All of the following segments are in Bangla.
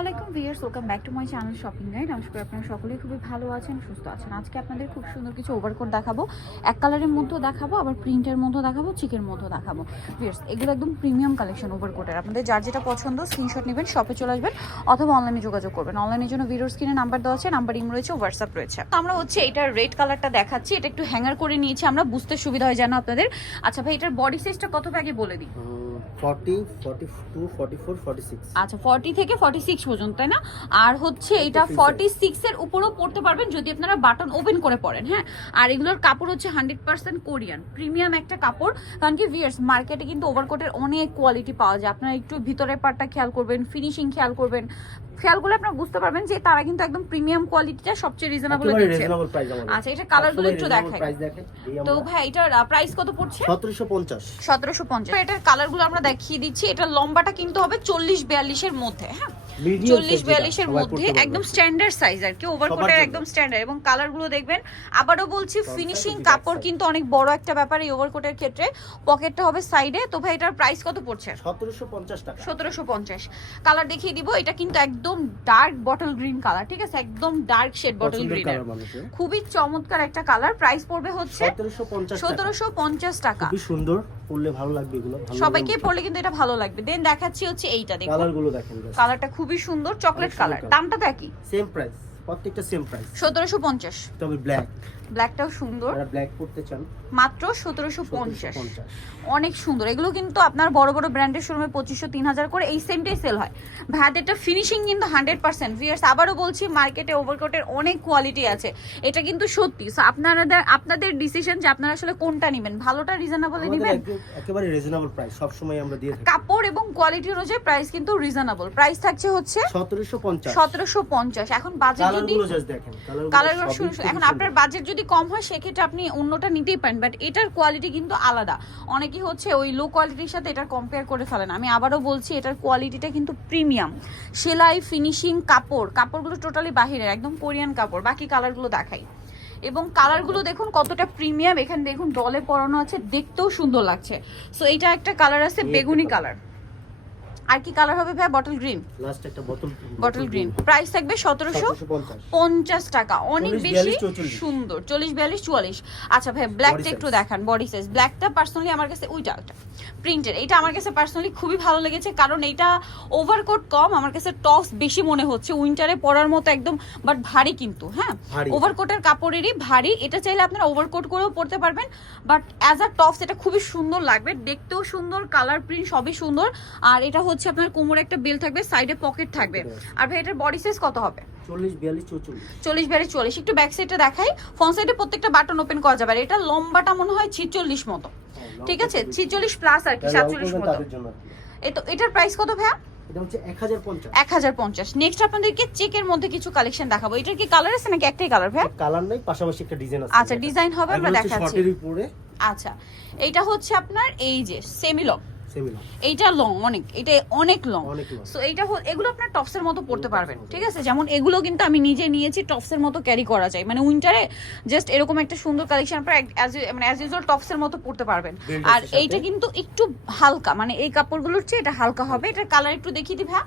আলাইকুম viewers welcome back to my channel shopping guide. নমস্কার আপনারা সকলেই খুবই ভালো আছেন, সুস্থ আছেন। আজকে আপনাদের খুব সুন্দর কিছু ওভারকোট দেখাবো। এক কালারের মধ্যেও দেখাবো, আবার প্রিন্টের মধ্যেও দেখাবো চিকের মধ্যেও দেখাবো। ভিয়ার্স এগুলো একদম প্রিমিয়াম কালেকশন ওভারকোটের আপনাদের যার যেটা পছন্দ স্ক্রিনশট নেবেন শপে চলে আসবেন, অথবা অনলাইনে যোগাযোগ করবেন। অনলাইনের জন্য ভিডিওর স্ক্রিনে নাম্বার দেওয়া আছে নাম্বার ইম রয়েছে হোয়াটসঅ্যাপ রয়েছে। তো আমরা হচ্ছে এটার রেড কালারটা দেখাচ্ছি, এটা একটু হ্যাঙ্গার করে নিয়েছি, আমরা বুঝতে সুবিধা হয় যেন আপনাদের। আচ্ছা ভাই, এটার বডি সাইজটা কত ব্যাগে বলে দিই? আচ্ছা ফর্টি থেকে ফর্টি সিক্স পর্যন্ত তাই না? আর হচ্ছে এটা এর। উপরেও পড়তে পারবেন যদি আপনারা বাটন ওপেন করে পড়েন হ্যাঁ? আর এগুলোর কাপড় হচ্ছে হান্ড্রেড পার্সেন্ট কোরিয়ান প্রিমিয়াম একটা কাপড়। কারণ কি মার্কেটে কিন্তু ওভারকোটের অনেক কোয়ালিটি পাওয়া যায়। আপনারা একটু ভিতরের পার্টটা খেয়াল করবেন ফিনিশিং খেয়াল করবেন। খেয়াল করলে আপনারা বুঝতে পারবেন যে তারা কিন্তু একদম প্রিমিয়াম কোয়ালিটিটা সবচেয়ে রিজনেবল দিচ্ছে। আচ্ছা এটা কালারগুলো একটু দেখাই। তো ভাই এটার প্রাইস কত পড়ছে? সতেরোশো পঞ্চাশ। সতেরোশো পঞ্চাশ। এটার কালারগুলো আমরা দেখিয়ে দিচ্ছি। এটা লম্বাটা কিন্তু হবে 40 42 এর মধ্যে হ্যাঁ? চল্লিশ বিয়াল্লিশের মধ্যে একদম স্ট্যান্ডার্ড সাইজ আর কি ওভারকোটের একদম স্ট্যান্ডার্ড এবং কালারগুলো দেখবেন আবারও বলছি ফিনিশিং কাপড় কিন্তু অনেক বড় একটা ব্যাপার এই ওভারকোটের ক্ষেত্রে। পকেটটা হবে সাইডে তো ভাই এটার প্রাইস কত পড়ছে? সতেরোশো পঞ্চাশ টাকা। সতেরোশো পঞ্চাশ। কালার দেখিয়ে দিব এটা কিন্তু একদম ডার্ক বটল গ্রিন কালার ঠিক আছে? একদম ডার্ক শেড বটল গ্রিনের খুবই চমৎকার একটা কালার প্রাইস পড়বে হচ্ছে সতেরোশো পঞ্চাশ টাকা। খুবই সুন্দর। পড়লে ভালো লাগবে এগুলো সবাইকে পড়লে কিন্তু এটা ভালো লাগবে। দেন দেখাচ্ছি হচ্ছে এইটা দেখুন। কালারটা খুবই সুন্দর চকলেট কালার। দামটা তো একই। সেম প্রাইস প্রত্যেকটা সেম প্রাইস সতেরোশো পঞ্চাশ। তবে ব্ল্যাক ব্ল্যাকটাও সুন্দর। যারা ব্ল্যাক পড়তে চান মাত্র সতেরোশো পঞ্চাশ। পঞ্চাশ। অনেক সুন্দর। এগুলো কিন্তু আপনার বড় বড় ব্র্যান্ডের শোরুমে পঁচিশশো তিন হাজার করে এই সেমটাই সেল হয়। ভাতেরটা ফিনিশিং কিন্তু হান্ড্রেড পার্সেন্ট ভিয়ার্স আবারও বলছি মার্কেটে ওভারকোটের অনেক কোয়ালিটি আছে। এটা কিন্তু সত্যি। So, আপনাদের আপনাদের ডিসিশন যে আপনারা আসলে কোনটা নেবেন ভালোটা রিজনেবলে নেবেন? একেবারে রিজনেবল প্রাইস সব সময় আমরা দিয়ে থাকি। কাপড় এবং কোয়ালিটি অনুযায়ী প্রাইস কিন্তু রিজনেবল প্রাইস থাকছে হচ্ছে সতেরোশো পঞ্চাশ। সতেরোশো পঞ্চাশ। এখন বাজেট যদি গুলো জাস্ট দেখেন কালার সবই শুরু খুবই এখন আপনার বাজেট যদি কম হয় সেক্ষেত্রে আপনি অন্যটা নিতেই পারেন বাট এটার কোয়ালিটি কিন্তু আলাদা। অনেকেই হচ্ছে ওই লো কোয়ালিটির সাথে এটার কম্পেয়ার করে ফেলেন। আমি আবারও বলছি এটার কোয়ালিটিটা কিন্তু প্রিমিয়াম সেলাই ফিনিশিং কাপড় কাপড়গুলো টোটালি বাহিরের একদম কোরিয়ান কাপড়। বাকি কালারগুলো দেখাই। এবং কালারগুলো দেখুন কতটা প্রিমিয়াম এখানে দেখুন ডলে পরানো আছে দেখতেও সুন্দর লাগছে। সো এটা একটা কালার আছে বেগুনি কালার আর কি কালার হবে ভাই বটল গ্রিন লাস্ট একটা বোতল বটল গ্রিন প্রাইস থাকবে সতেরোশো সতেরোশো পঞ্চাশ। পঞ্চাশ টাকা। অনেক বেশি সুন্দর। চল্লিশ বিয়াল্লিশ চুয়াল্লিশ। আচ্ছা ভাই ব্ল্যাকটা একটু দেখান বডি সাইজ ব্ল্যাকটা পার্সোনালি আমার কাছে ওইটা একটা। প্রিন্টেড এটা আমার কাছে পার্সোনালি খুবই ভালো লেগেছে কারণ এটা ওভারকোট কম। আমার কাছে টপস বেশি মনে হচ্ছে উইন্টারে পরার মতো একদম বাট ভারী কিন্তু হ্যাঁ? ওভারকোটের কাপড়েরই ভারী। এটা চাইলে আপনারা ওভারকোট করেও পরতে পারবেন বাট অ্যাজ আ টপস এটা খুবই সুন্দর লাগবে। দেখতেও সুন্দর কালার প্রিন্ট সবই সুন্দর। আর এটা হচ্ছে আপনার কোমরে একটা বেল থাকবে সাইডে পকেট থাকবে। আর ভাই এটার বডি সাইজ কত হবে? চল্লিশ বিয়াল্লিশ চল্লিশ একটু ব্যাক সাইডটা দেখাই। ফ্রন্ট সাইডে প্রত্যেকটা বাটন ওপেন করা যাবে। আর এটা লম্বাটা মনে হয় ছিচল্লিশ মতো। ঠিক আছে? ছিচল্লিশ। প্লাস আর কি সাতচল্লিশ মতো। এটার প্রাইস কত ভাইয়া? এক হাজার পঞ্চাশ। নেক্সট আপনাদেরকে চেকের মধ্যে কিছু কালেকশন দেখাবো। এটার কি কালার আছে নাকি একটাই কালার ভাইয়া? কালার নাই পাশাপাশি একটা ডিজাইন আছে। আচ্ছা ডিজাইন হবে আমরা দেখাচ্ছি। আচ্ছা এইটা হচ্ছে আপনার এই যে সেমি লং সেমিলা এইটা লং অনেক এটা অনেক লং সো এইটা এগুলো আপনার টপসের মতো পড়তে পারবেন ঠিক আছে? যেমন এগুলো কিন্তু আমি নিজে নিয়েছি টপসের মতো ক্যারি করা যায়। মানে উইন্টারে জাস্ট এরকম একটা সুন্দর কালেকশন আপনার অ্যাজ মানে অ্যাজ ইউজুয়াল টপসের মতো পড়তে পারবেন। আর এইটা কিন্তু একটু হালকা মানে এই কাপড়গুলোর চেয়ে এটা হালকা হবে। এটার কালার একটু দেখিয়ে দিই ভ্যা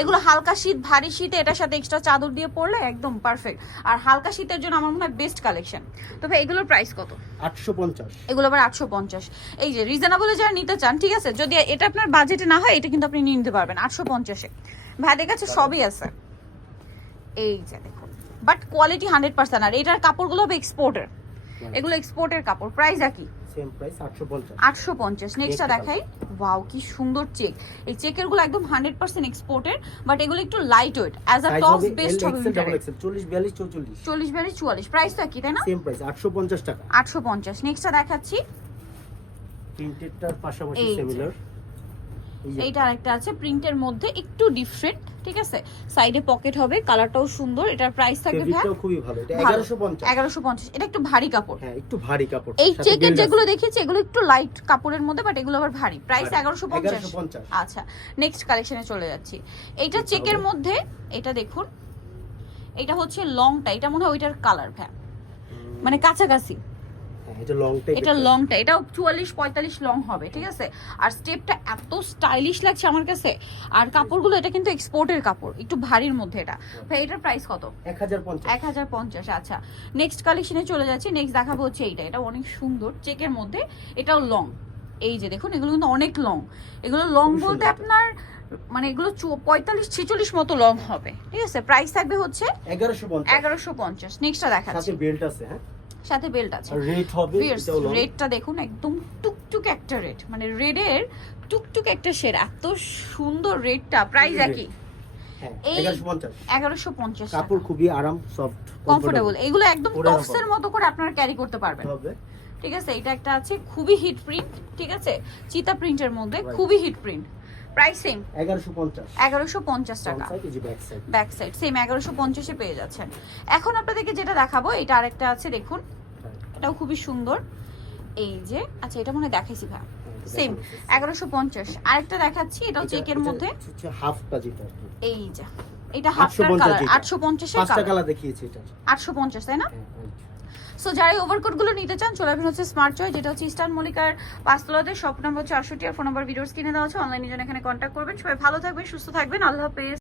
এগুলো হালকা শীত ভারী শীতে এটার সাথে এক্সট্রা চাদর দিয়ে পরলে একদম পারফেক্ট আর হালকা শীতের জন্য আমার মনে হয় বেস্ট কালেকশন তবে এগুলোর প্রাইস কত? আটশো পঞ্চাশ। এগুলো আবার আটশো পঞ্চাশ। এই যে রিজনেবলে যারা নিতে চান ঠিক আছে? যদি এটা আপনার বাজেটে না হয় এটা কিন্তু আপনি নিয়ে নিতে পারবেন আটশো পঞ্চাশে। ভাইদের কাছে সবই আছে। এই যে দেখুন। বাট কোয়ালিটি হান্ড্রেড পার্সেন্ট আর। এটার কাপড়গুলো হবে এক্সপোর্টের এগুলো এক্সপোর্টের কাপড়। প্রাইস একই। আটশো পঞ্চাশ। নেক্সটটা দেখাই। ওয়াও কি সুন্দর চেক এই চেকেরগুলো একদম হান্ড্রেড পার্সেন্ট এক্সপোর্টের বাট এগুলো একটু light weight as a tops best হবে চল্লিশ বিয়াল্লিশ চৌচল্লিশ। চল্লিশ বিয়াল্লিশ চুয়াল্লিশ। প্রাইস তো একই তাই না? সেম প্রাইস আটশো পঞ্চাশ টাকা। আটশো পঞ্চাশ। নেক্সটটা দেখাচ্ছি। প্রিন্টেডটার পাশাপাশি সিমিলার এইটা আরেকটা আছে প্রিন্টের মধ্যে একটু ডিফারেন্ট ঠিক আছে? সাইডে পকেট হবে কালারটাও সুন্দর এটার প্রাইস থাকবে ফেব্রিকটাও খুবই ভালো এটা ভালো। এগারোশো পঞ্চাশ। এগারোশো পঞ্চাশ এটা একটু ভারী কাপড়। হ্যাঁ একটু ভারী কাপড় এই চেকের যেগুলো। দেখেছি এগুলো একটু লাইট কাপড়ের মধ্যে বাট এগুলো আবার ভারী। প্রাইস ভারী। এগারোশো পঞ্চাশ। 1150 আচ্ছা নেক্সট কালেকশনে চলে যাচ্ছি। এইটা চেকের মধ্যে এটা দেখুন এটা হচ্ছে লংটা এটা মনে হয় ওইটার কালার ভ্যা মানে কাছাকাছি। এটা লং টাইপ এটা লংটা এটাও চুয়াল্লিশ পঁয়তাল্লিশ লং হবে ঠিক আছে? আর স্টেপটা এত স্টাইলিশ লাগছে আমার কাছে। আর কাপড়গুলো এটা কিন্তু এক্সপোর্টের কাপড় একটু ভারীর মধ্যে এটা। ভাই এটার প্রাইস কত? আচ্ছা। নেক্সট কালেকশনে চলে যাচ্ছি নেক্সট দেখাবো হচ্ছে এইটা। এটা অনেক সুন্দর চেকের মধ্যে। এটাও লং এই যে দেখুন এগুলো কিন্তু অনেক লং এগুলো লং বলতে আপনার মানে এগুলো পঁয়তাল্লিশ ছেচল্লিশ মতো লং হবে ঠিক আছে? প্রাইস থাকবে হচ্ছে এগারোশো পঞ্চাশ। নেক্সটটা দেখাচ্ছি। বেল্ট আছে হ্যাঁ? সাথে বেল্ট আছে। রেট হবে রেডটা দেখুন একদম টুকটুক একটা রেড মানে রেডের টুকটুক একটা শেড এত সুন্দর রেডটা প্রাইস। একই। হ্যাঁ এগারোশো পঞ্চাশ। কাপড় খুবই আরাম সফট কমফোর্টেবল এগুলো একদম টপসের মতো করে আপনারা ক্যারি করতে পারবেন। ঠিক আছে এটা একটা আছে খুবই হিট প্রিন্ট ঠিক আছে? চিতা প্রিন্টের মধ্যে খুবই হিট প্রিন্ট প্রাইসিং পঞ্চাশ। এগারোশো পঞ্চাশ টাকা। Back side back side same এগারোশো পঞ্চাশে পেয়ে যাচ্ছেন। এখন আপনাদেরকে যেটা দেখাবো এটা আরেকটা আছে দেখুন। এটাও খুবই সুন্দর। এই যে আচ্ছা এটা মনে হয় দেখাইছি ভাই। সেম এগারোশো পঞ্চাশ। আরেকটা দেখাচ্ছি এটাও চেকের মধ্যে। যেটা এই যে এটা হাফটার কালার যেটা। আটশো পঞ্চাশের কালার দেখিয়েছি এটা আটশো পঞ্চাশ তাই না? হ্যাঁ. সো যারা ওভারকোটগুলো নিতে চান, চলে আসবেন হচ্ছে স্মার্ট চয় যেটা হচ্ছে ইস্টার্ন মলিকার পাঁচতলাতে। শপ নম্বর চারশোটি আর ফোন নম্বর ভিডিওস কিনে দেওয়া আছে। অনলাইনে জন্য এখানে কন্ট্যাক্ট করবেন। সবাই ভালো থাকবেন, সুস্থ থাকবেন। আল্লাহ হাফেজ।